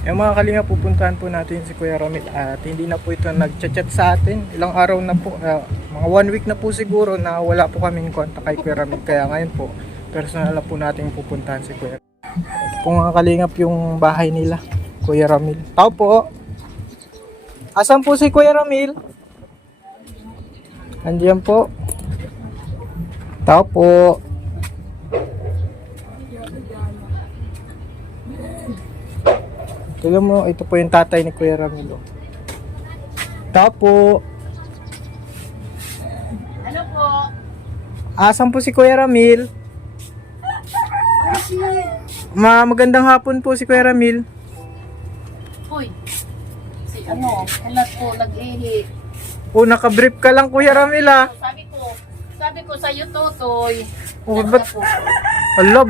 Yung mga kalinga, pupuntahan po natin si Kuya Ramil at hindi na po ito nagchat-chat sa atin. Ilang araw na po, mga 1 week na po siguro na wala po kaming kontak kay Kuya Ramil. Kaya ngayon po, personal na po natin pupuntahan si Kuya. Ito po mga kalingap yung bahay nila, Kuya Ramil. Tao po! Asan po si Kuya Ramil? Andiyan po. Tao po! Tignan mo, ito po yung tatay ni Kuya Ramil. Tao po! Ano po? Asan po si Kuya Ramil? Magandang hapon po si Kuya Ramil. Uy, si ulat po, nag-ihi. Oh, nakabrief ka lang Kuya Ramil ah. Sabi ko sa'yo, Totoy. Oh, Hala,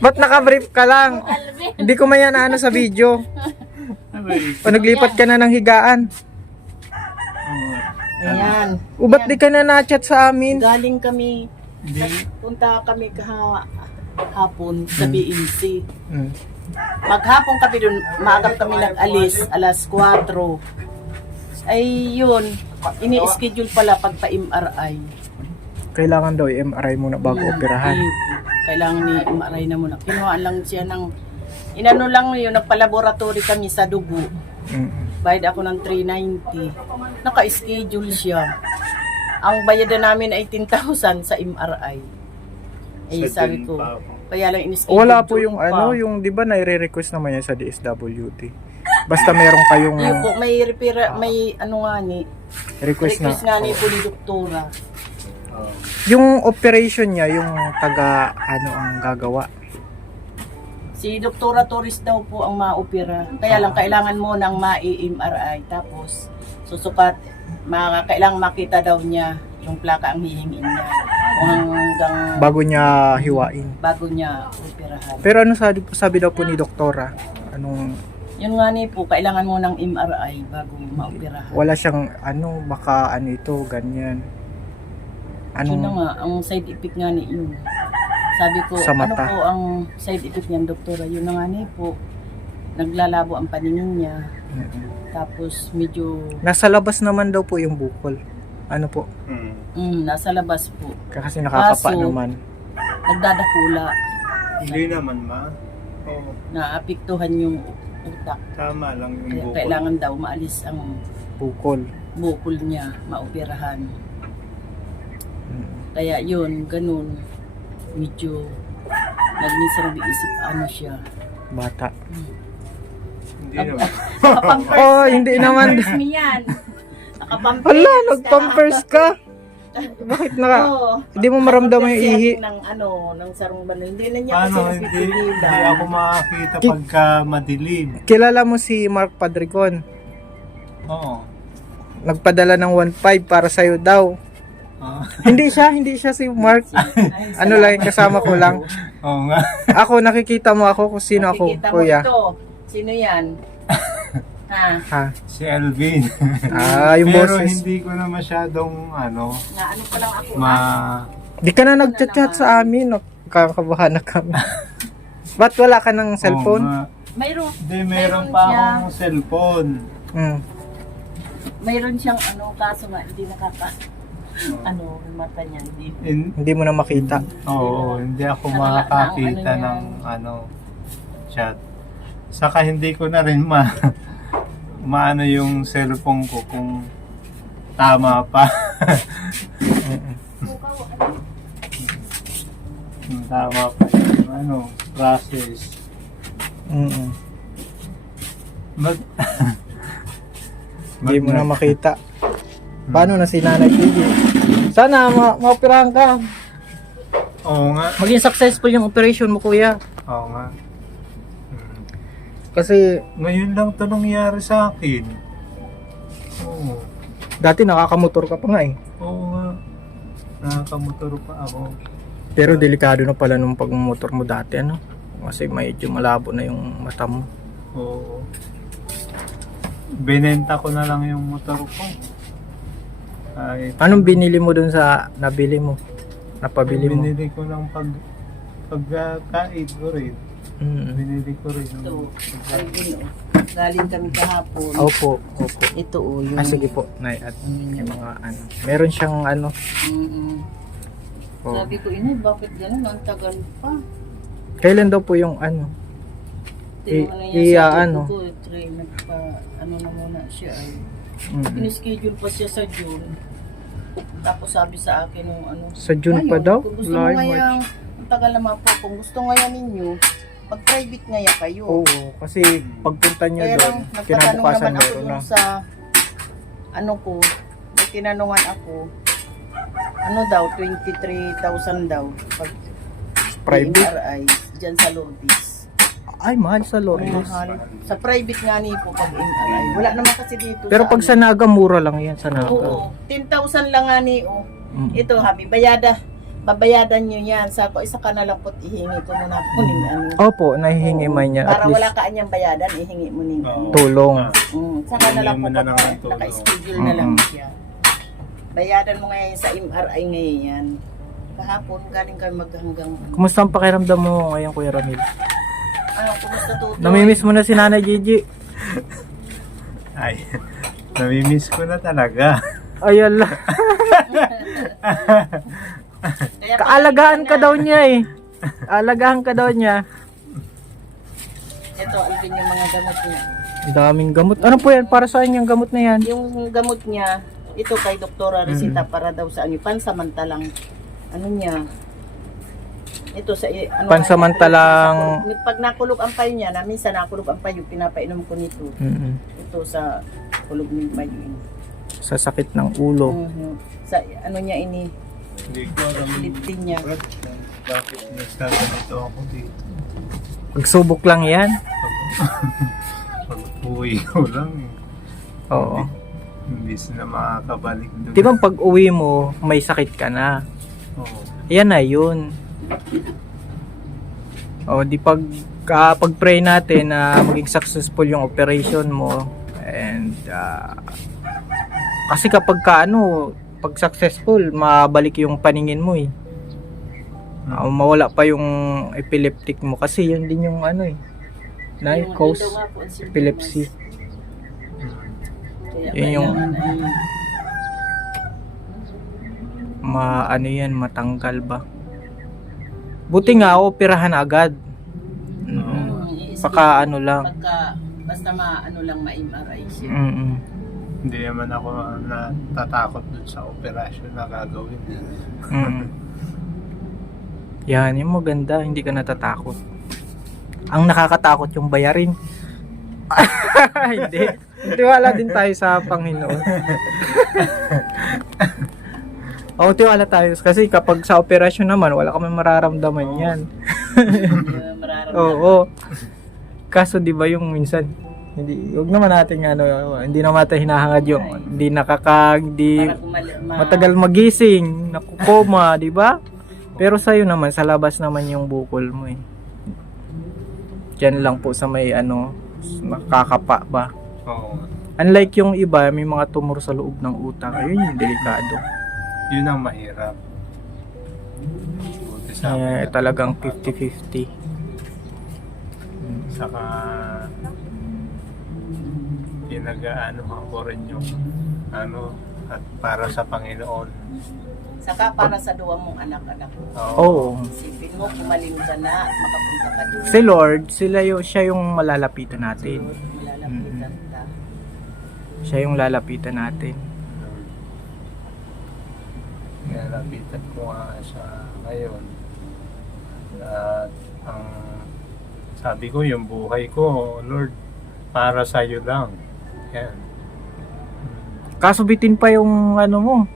ba't nakabrief ka lang? Hindi ko maya na ano sa video. O naglipat ka na ng higaan. Ayan. O ba't di ka na na-chat sa amin? Galing kami, punta kami kahapon sa BNC. Hmm. Maghapon kami dun, maagap kami nag-alis, alas 4. Ay yun, ini-schedule pala pagpa-MRI. Kailangan daw i-MRI muna bago operahan. Kailangan ni MRI na muna. Kinuha lang siya ng, inano lang yun, nagpa-laboratory kami sa dugo. Bayad ako ng 390. Naka-schedule siya. Ang bayadan namin ay 10,000 sa MRI. Eh sabi ko, kaya lang in-schedule. Wala po yung ano, yung di ba nai-request naman yan sa DSWD. Basta meron kayong Yun po, may ano nga ni, request nga na. ni po ni doktora. Yung operation niya, yung taga ano ang gagawa. Si Doktora Torres daw po ang ma-opera. Kaya lang kailangan mo ng ma-MRI. Tapos susukat, kailangan makita daw niya yung plaka ang hihingin niya. Kung hanggang Bago niya hiwain. bago niya operahan. Pero ano sabi daw po ni doktora? Anong Yun nga ni po, kailangan mo ng MRI bago ma-operahan. wala siyang ano, baka ano ito, ganyan. Yun na nga, ang side effect nga ni yun. Sabi ko, Sa ano mata. po ang side effect niyan, doktora? Yun na nga ni po, naglalabo ang paningin niya. Tapos medyo, Nasa labas naman daw po yung bukol. Ano po? nasa labas po. Kasi nakakapa Kaso, naman. Nagdadakula. Hindi naman ma. Oo, Naapektuhan yung utak. tama lang yung Kaya bukol. kailangan daw maalis ang Bukol. bukol niya, maoperahan. Kaya yun, ganun. Medyo nagminsan nag-iisip ano siya. Bata. Hindi naman. Nakapampers. Oh, hindi naman. Pampers mo yan. Nakapampers. Hala, nagpampers ka. Bakit Oo. hindi mo maramdaman yung ihi? Ng ng sarong bano. Hindi na niya Paano kasi hindi napipigilan. ako makakita pagka madilim? Kilala mo si Mark Padrigon. Oo. Nagpadala ng 1.5 para sa'yo daw. Hindi siya si Mark. Ano lang, kasama ko lang. Oo nga. Ako, nakikita mo ako kung sino ako, Nakikita mo kuya. ito. Sino yan? Ha? Ha? Si Alvin. Yung Pero boses. hindi ko na masyadong ano, Na ano pa lang ako. Di ka na nagchat-chat sa amin. Nakakabahan na kami. Ba't wala ka ng cellphone? Oo nga. Mayroon. Hindi, meron Meron pa siya. akong cellphone. Mayroon siyang kaso nga, hindi mata niya, hindi. Hindi mo na makita. Oo, hindi ako Nawala na ang makakita ano ng chat. Saka hindi ko na rin maano yung cellphone ko kung tama pa. Kung tama pa yung process. Hindi mo na makita. Paano na si Nanay Piggy? Sana maoperahan ka. Oo nga. Maging successful yung operation mo, kuya. Oo nga. Kasi Ngayon lang to nangyari sa akin. Oo. dati nakakamotor ka pa nga eh. Oo nga. Nakakamotor pa ako. Pero delikado na pala nung pagmumotor mo dati, ano? Kasi medyo malabo na yung mata mo. Oo. Binenta ko na lang yung motor ko. Anong binili mo dun sa nabili mo? Napabili mo? Binili ko lang pagkain ko rin. Binili ko rin. Ito, ay, yun, oh. Galing kami kahapon. Opo. Ito, oh, yung... Sige po, Nay. At yung mga ano. Meron siyang ano. Mm-mm. Oh. Sabi ko, inay, bakit gano'n? Ang tagal pa. Kailan daw po yung ano? Tinanong iya, sa ano? ko, ano na muna siya ay. Mm. Pinischedule pa siya sa June. Tapos sabi sa akin nung ano. Sa June pa "Ngayon, daw? Kung gusto mo July, ngayang, ang tagal naman po, kung gusto ngayon ninyo, mag-private ngaya kayo. Oo, kasi pagpunta niyo Kaya doon, lang, nagtatanong kinabukasan naman ako meron na. dun sa, ano ko, may tinanungan ako, ano daw, 23,000 daw, pag Private? MRI, dyan sa Lourdes. Ay, mahal sa Ang Lourdes. mahal. Sa private nga ni po pag MRI. Wala naman kasi dito Pero pag sa ano. Naga, mura lang yan sa Naga. Oo, 10,000 lang nga ni oh. Mm. Ito, habi, babayadan nyo yan. Sa ko, isa ka na lang po, ihingi ko muna po ng ano. Opo, nahihingi Oo, man niya. Para At wala least ka anyang bayadan, ihingi mo ng ano. tulong. Saka na lang Hihingi po, mo na lang ng tulong. naka-schedule na lang siya. Bayadan mo ngayon sa MRI ngayon yan. Kahapon, galing kami maghanggang. Kumusta ang pakiramdam mo ngayon, Kuya Ramil? Ano, kumusta tutoy? Namimiss mo na si Nanay Gigi. Ay, namimiss ko na talaga. Ay, ala. Kaya Kaalagaan ka daw niya eh. Alagaan ka daw niya. Ito, alvin yung mga gamot niya. Ang daming gamot. Ano po yan? Para saan yung gamot na yan? Yung gamot niya, ito kay doktora resita para daw sa ano, pansamantalang ano niya. Ito sa ano, Pansamantalang- pag nakulog ang payo niya, na minsan nakulog ang payo, pinapainom ko nito. Mm-mm. Ito sa kulog ng payo. Sa sakit ng ulo. Sa ano niya ini, Hindi ko alam lifting niya. bakit nagsaganito ako dito. Pagsubok lang yan. Pag-uwi ko lang. Oo. Imbis na makakabalik doon. Di ba pag uwi mo, may sakit ka na? Oo. Yan na yun. O, di pag pray natin na maging successful yung operation mo. And, kasi kapag pag successful, mabalik yung paningin mo eh. Mawala pa yung epileptic mo. Kasi yun din yung ano eh. Na cause Ito nga po, ang symptoms. epilepsy. Kaya Yun yung- kailangan ay Matanggal ba? Buti nga, operahan agad. i-schedule. Baka ano lang. Basta lang ma-MRI siya. Mm-mm. Hindi naman ako natatakot dun sa operasyon na gagawin. Mm. Yan, yung maganda, hindi ka natatakot. Ang nakakatakot yung bayarin. Hindi. Tiwala din tayo sa Panginoon. Oo, tiwala tayo. Kasi kapag sa operasyon naman, wala kami mararamdaman yan. Mararamdaman. Oo. Kaso di ba yung minsan, huwag naman natin hindi naman natin hinahangad yung hindi Para matagal magising, nakukoma, di ba? Pero sa'yo naman, sa labas naman yung bukol mo eh. Diyan lang po sa may nakakapa ba. Oo. Unlike yung iba, may mga tumor sa loob ng utak. Ayun yung delikado. Yun ang mahirap. Buti sa akin. Talagang 50-50. Saka pinag-ano ako rin yung at para sa Panginoon. Saka para sa duwa mong anak-anak. Oo. Isipin mo, kumaling ka na at makapunta ka doon. Si Lord, siya yung malalapitan natin. Malalapitan ka. Siya yung lalapitan natin. Nalapitan ko nga siya ngayon. At ang sabi ko, yung buhay ko, Lord, para sa iyo lang. Yan. Kaso bitin pa yung mo.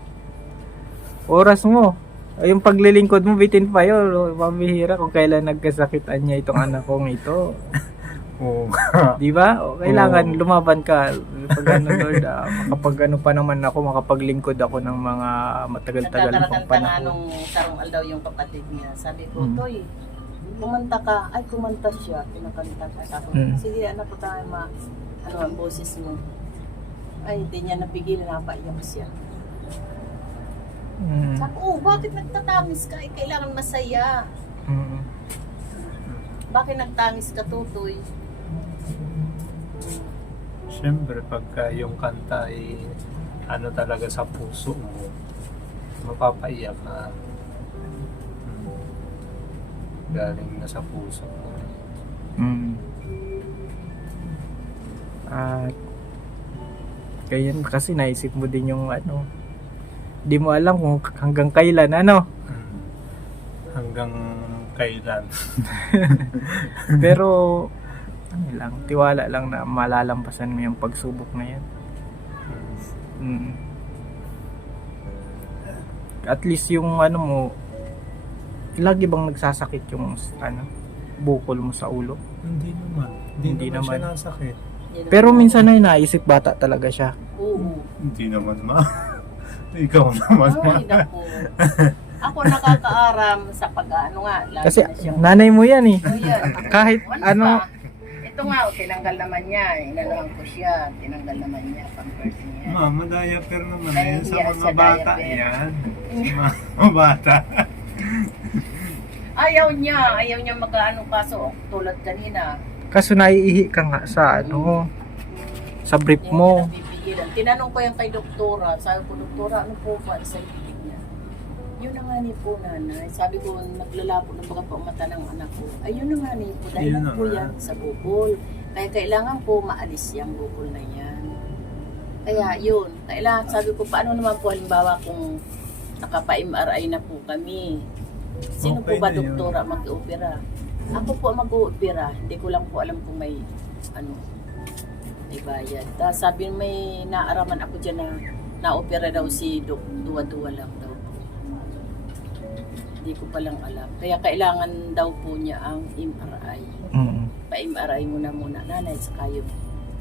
Oras mo. Yung paglilingkod mo, bitin pa yun. Pambihira kung kailan nagkasakitan niya itong anak kong ito. Oo. Di ba? O, kailangan lumaban ka. Pag Lord, makapag pa naman ako, makapaglingkod ako ng mga matagal-tagal pang Nagkakarakanta nga panahon. nung sarong aldaw yung kapatid niya. Sabi ko, Toy, kumanta ka. Ay, kumanta siya. Pinakanta ka. Sabi ko, sige, anak ko tayo ang boses mo. Ay, hindi niya napigilan, napaiyak siya. Sabi ko, bakit nagtatamis ka? Kailangan masaya. Bakit nagtangis ka, Tutoy? Siyempre, pagka yung kanta ay ano talaga sa puso mo, mapapaiyak ka. Galing na sa puso mo. At kaya kasi naisip mo din yung ano, di mo alam kung hanggang kailan ano. Hanggang kailan. Pero ano lang, tiwala lang na malalampasan mo yung pagsubok na yan. At least yung ano mo, lagi bang nagsasakit yung ano, bukol mo sa ulo? Hindi naman. Hindi naman siya nasakit. Pero minsan ay naisip bata talaga siya. Oo. Hindi naman ma. Ikaw naman ma. Ay, naku. Ako nakakaaram sa pag-ano nga. Lagi Kasi na siyang... nanay mo yan eh. Oh, yan. Kahit ano, pa? Ito nga, tinanggal naman niya. Inanuhan ko siya. Tinanggal naman niya. Pampers niya. Ma, madiaper naman Ay, yan sa hindi mga sa bata diaper. yan. Mga bata. Ayaw niya mag-ano kaso tulad kanina. kaso naiihi ka nga sa ano, sa brief Hindi mo. niya napipigilan. Tinanong ko yan kay doktora. Sabi ko, doktora, ano po ba sa bibig niya? Yun na nga ni po, nanay. Sabi ko, naglalabo ng mga mata ng anak ko. Ay, yun na nga ni po. Dahil Yun na na po nga. yan sa bukol. Kaya kailangan po maalis yung bukol na yan. Kaya yun. Kailangan, sabi ko, paano naman po halimbawa kung nakapa-MRI na po kami? Sino Okay po ba na yun. doktora mag-opera? Ako po mag-opera. Hindi ko lang po alam kung may ano, may bayad. Tapos sabi may naaraman ako dyan na na-opera daw si Dok. Duwa-duwa lang daw. Hindi ko palang alam. Kaya kailangan daw po niya ang MRI. Pa-MRI muna nanay saka yung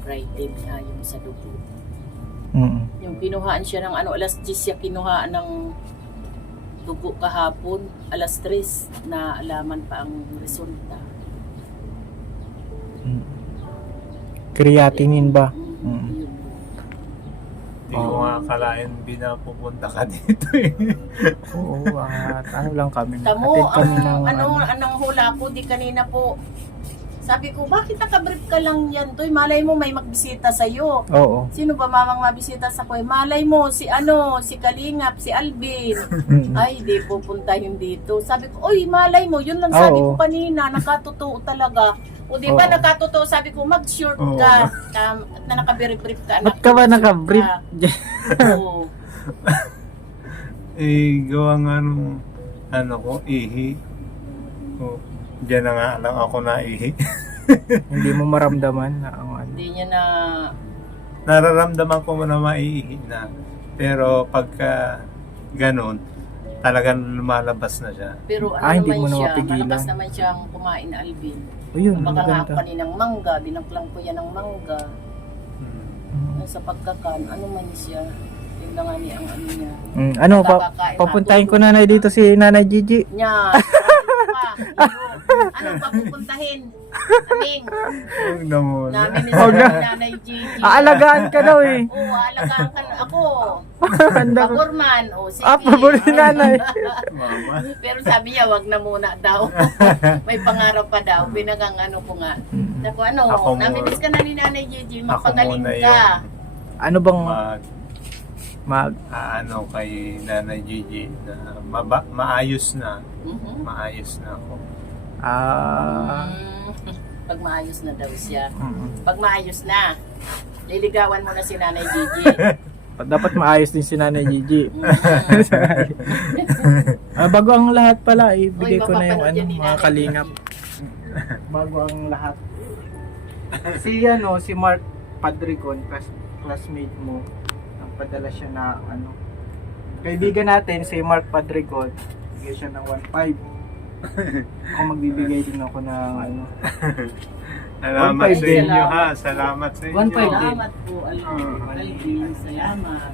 writing yung sa dugo. Yung kinuhaan siya ng ano, alas 10 siya kinuhaan ng dugo kahapon, alas 3 na alaman pa ang resulta. Creatinine ba? Yun. Hindi ko nga akalain binapupunta ka dito eh. Oo, at ano lang kami. Tamo, Atid kami ng anong hula ko, di kanina po. Sabi ko, bakit nakabrief ka lang yan? Toy, malay mo may magbisita sa'yo. Oo. Sino ba mamang mabisita sa ko? Malay mo, si si Kalingap, si Alvin. Ay, di pupuntahin dito. Sabi ko, oy, malay mo, yun lang sabi Oo. ko kanina, nakatotoo talaga. O di ba Oo. nakatotoo, sabi ko, mag-short Oo. ka. Na nakabrief ka. Ba't ka ba naka-brief? Oo. Eh, gawa nga nung ano ko, ihi. Oh, diyan na nga lang ako naihi. Hindi mo maramdaman na ang ano. Hindi niya na... Nararamdaman ko na maiihi na. Pero pagka ganun, talagang lumalabas na siya. Pero ano Hindi naman mo na siya, mapigilan. malakas naman siyang kumain na Alvin. O yun, Baka nga ako maganda. kaninang mangga, binaklang ko yan ng mangga. Hmm. Sa pagkakan, ano man siya, yun lang nga niya ang ano niya. Ano, Nakakakain papuntahin ako. ko nanay dito si Nanay Gigi. Nya, ano pa pupuntahin? Aming, Huwag na muna. namin Huwag ni na. Nanay Gigi. Aalagaan ka daw eh. Oo, alagaan ka na ako. Handa ko. Pagurman, o sige. Pabor ni nanay. Mama. Pero sabi niya, wag na muna daw. May pangarap pa daw. Pinagang ano ko nga. Naku, ano, Ako muna. namimiss ka na ni Nanay Gigi, Ako magpagaling muna ka. Ano bang Ano kay Nanay Gigi na maayos na. Mhm. Maayos na ako. Pag maayos na daw siya. mm. Pag maayos na, liligawan mo na si Nanay Gigi. Dapat maayos din si Nanay Gigi. Mhm. Bago ang lahat pala, ibigay Uy, ko na yung mapapanood yan ni mga Nanay kalingap. Bago ang lahat. Si Mark Padrigon, classmate mo, nagpadala siya na kaibigan natin si Mark Padrigon, bigay siya ng 1.5. Ako magbibigay din ako ng Salamat 1.5 sa din. inyo ha. Salamat sa inyo. 1.5 din. Salamat po, Alvin. Salamat.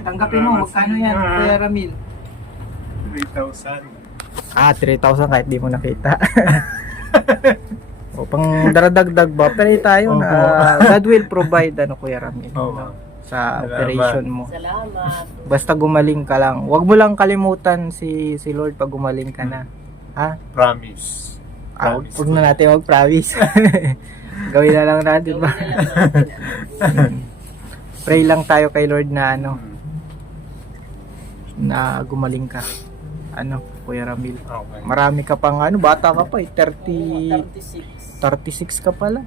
Tanggapin mo, magkano yan, Kuya Ramil? 3,000. 3,000 kahit di mo nakita. Pang daradagdag ba? Pero tayo na God will provide, Kuya Ramil, Oo. sa Salamat. operation mo. Salamat. Basta gumaling ka lang. Huwag mo lang kalimutan si Lord pag gumaling ka na. Ha? Promise. Promise. Huwag na natin mag-promise. Gawin na lang natin ba? Gawin na lang natin. Pray lang tayo kay Lord na ano, Mm. na gumaling ka. Ano, Kuya Ramil. Okay. Marami ka pang ano, bata ka pa eh. 36. 36 ka pa lang.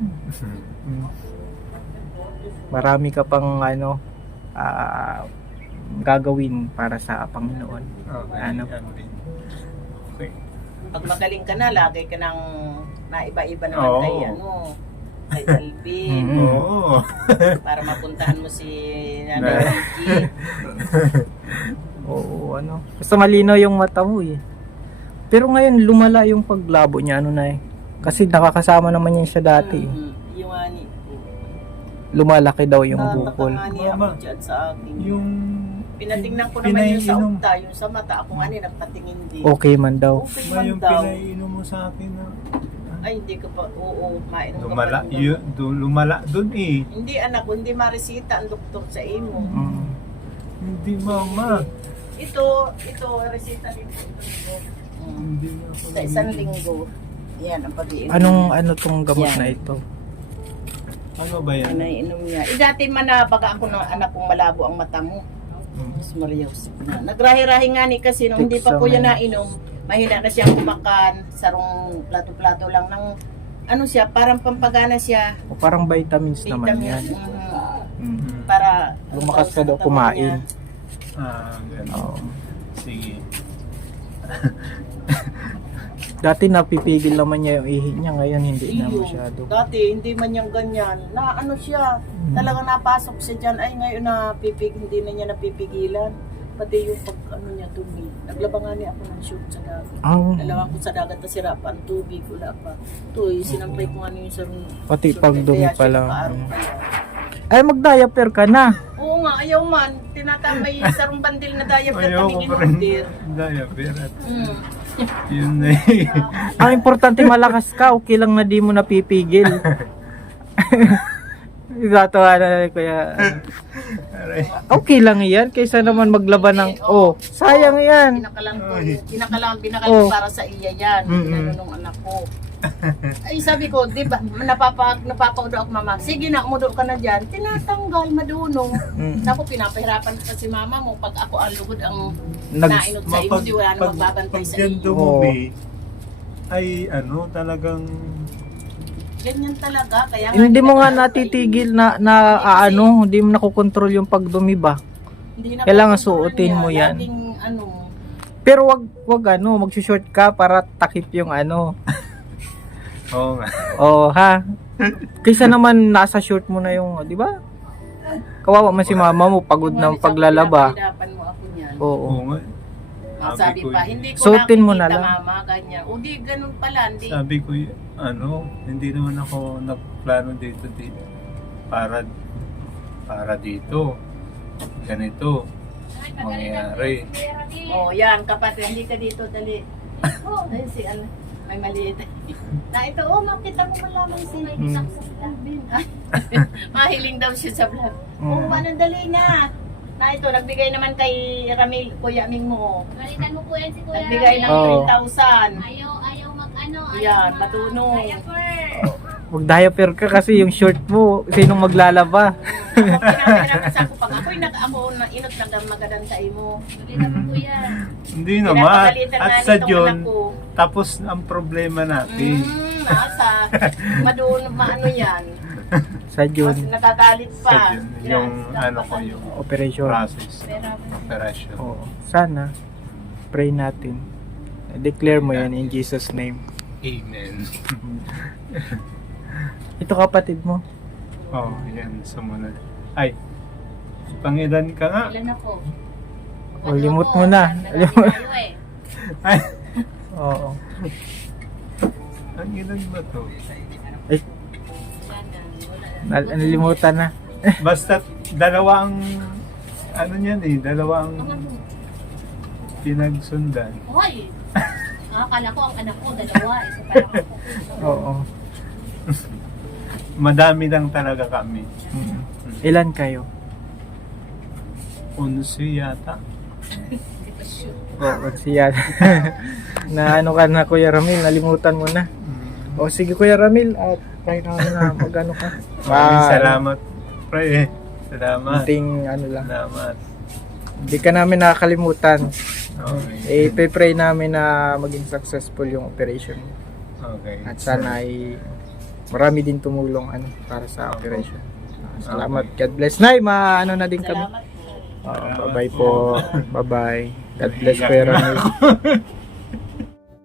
Marami ka pang ano, gagawin para sa Panginoon. Okay. Ano? Okay. Pag magaling ka na, lagi ka nang naiba-iba naman Oo. kay kay Alvin. Mm. Oo. Para mapuntahan mo si Na- Nanay Vicky. Oo, ano. Basta malinaw yung mata mo eh. Pero ngayon lumala yung paglabo niya, ano na eh. Kasi nakakasama naman niya siya dati. Yung ani. Lumalaki daw yung bukol. Nakakangani ako Mama. dyan sa akin. Yung Pinatingnan ko naman yung sa pinainom. ukta, yung sa mata. Ako nga nagpatingin din. Okay man daw. Okay Ma, man yung daw. pinainom mo sa akin na Ay, hindi ko pa. Oo, mainom ka lumala, pa rin daw. lumala dun eh. Hindi anak ko, hindi maresita ang doktor sa imo. Mm. Hindi mama. Ito, resita din po. Hindi na ako. Sa isang linggo. Yan, ang pag-iinom. Ano tong gamot Yan. na ito? Ano ba yan? Inainom niya. Dati man na baga ako ng anak kong malabo ang mata mo. Hmm. Mas Marios. Nagrahi-rahi nga ni kasi nung hindi pa po yan nainom, mahina na siyang kumakan, sarong plato-plato lang ng ano siya, parang pampagana siya. O parang vitamins naman yan. Vitamins. Mm. Para Lumakas ka daw sa katawan kumain. niya. Ganun. Oo. Sige. Dati napipigil naman niya yung ihi niya, ngayon hindi na Iyo. masyado. Dati hindi man niyang ganyan. Na ano siya, talagang napasok siya dyan. Ay ngayon hindi na niya napipigilan. Pati yung pag ano niya dumi. Naglaba nga niya ako ng shoot sa dagat. Ang Dalawa ko sa dagat na sira pa ang tubig, wala pa. Ito, sinampay ko nga niyo sa room. Pati pag dumi pa lang. Kaya. ay mag-diaper ka na. Oo nga, ayaw man. Tinatambay sa room bandil na diaper Ayaw kami ko pa rin. ginutir. Diaper at Mm. yun na eh. Ang importante malakas ka, okay lang na di mo napipigil. Gatawa na kaya Aray. okay lang yan kaysa naman maglaban ng sayang yan. Binakalan Oh. para sa iya yan. Mm-mm. Ano nung anak ko. Ay sabi ko, di ba, napapaudo ako mama. Sige na, umudo ka na dyan. Tinatanggal, madunong. Mm. Naku, pinapahirapan ko si mama mo. Pag ako ang lugod ang Nag- nainot sa imo, di wala na magbabantay sa Pag iyo. dumumi, ay ano, talagang Ganyan talaga. Kaya Hindi mo nga pinapahirapan sa natitigil hindi mo nakokontrol yung pagdumi ba? iyo. Hindi na Kailangan po suotin mo yan. Laging, Pero wag magsushort ka para takip yung oo nga. ha. Kaysa naman nasa short mo na yung, di ba? Kawawa man si mama mo, pagod ng paglalaba. Pinapahirapan mo ako niyan. Oo. Oo nga. Sabi ko pa, yun. hindi ko Suotin mo na nakikita, lang. mama, ganyan. O di, ganun pala. Hindi. Sabi ko, hindi naman ako nagplano dito para dito. Ganito mangyayari. Oh, yan, kapatid. Hindi ka dito, dali. Oh, ayun si Al. May maliit. Na ito, makita mo man lamang si Isaac sa vlog. Mahiling daw siya sa vlog. Oh, anong dali na. Na ito, nagbigay naman kay Ramil, Kuya Ming mo. Balikan mo po yan si Kuya Nagbigay ng Oo. 3,000. Ayaw mag-ano, Yan, matulong. Mag-diaper ka kasi yung short mo, sinong maglalaba? Ako pinapahirapan sa ako. Pag ako'y inot na magadan sa imo. Balikan mo po yan. Hindi naman. Pinapagalitan At nga sa nitong John, anak ko. tapos ang problema natin. Nasa. Maano yan. Sa Mas June nagagalit Sa pa. John, Yan, yung dapat yung operation. process ng operation. Oo. Sana pray natin. Declare mo yan in Jesus name. Amen. Ito kapatid mo. Oh, yan, sumunod. Ay, pangilan ka nga. Ilan ako? O, limot mo na. Ay, Oo. ang ilan ba to? Nalimutan na. Basta dalawa ang dalawa ang pinagsundan. Hoy! Akala ko ang anak ko, dalawa. Isa pa lang ako. Oo. Madami lang talaga kami. Ilan kayo? 11 yata. Oo, siya. Na ano ka na Kuya Ramil, nalimutan mo na. O sige Kuya Ramil, at try namin na mag-ano ka. Maraming salamat, pre. Salamat. Kunting ano lang. Salamat. Hindi ka namin nakakalimutan. Okay. Pray namin na maging successful yung operation. Okay. At sana ay marami din tumulong para sa operation. Salamat. God bless. Nay, ano na din kami. Salamat po. Bye-bye po. Bye-bye. God bless Kuya Ramil.